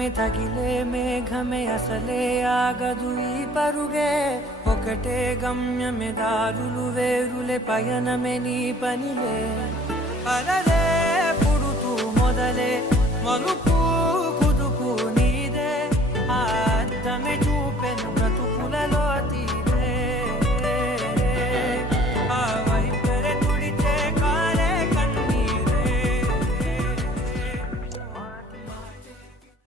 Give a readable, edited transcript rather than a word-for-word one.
ప్రేమే తగిలే మేఘమే అసలే ఆగదు ఈ పరుగే ఒకటే గమ్యమే దారులు వేరులే పయనమే నీ పనిలే అలలే పుడుతూ మొదలే మలుపు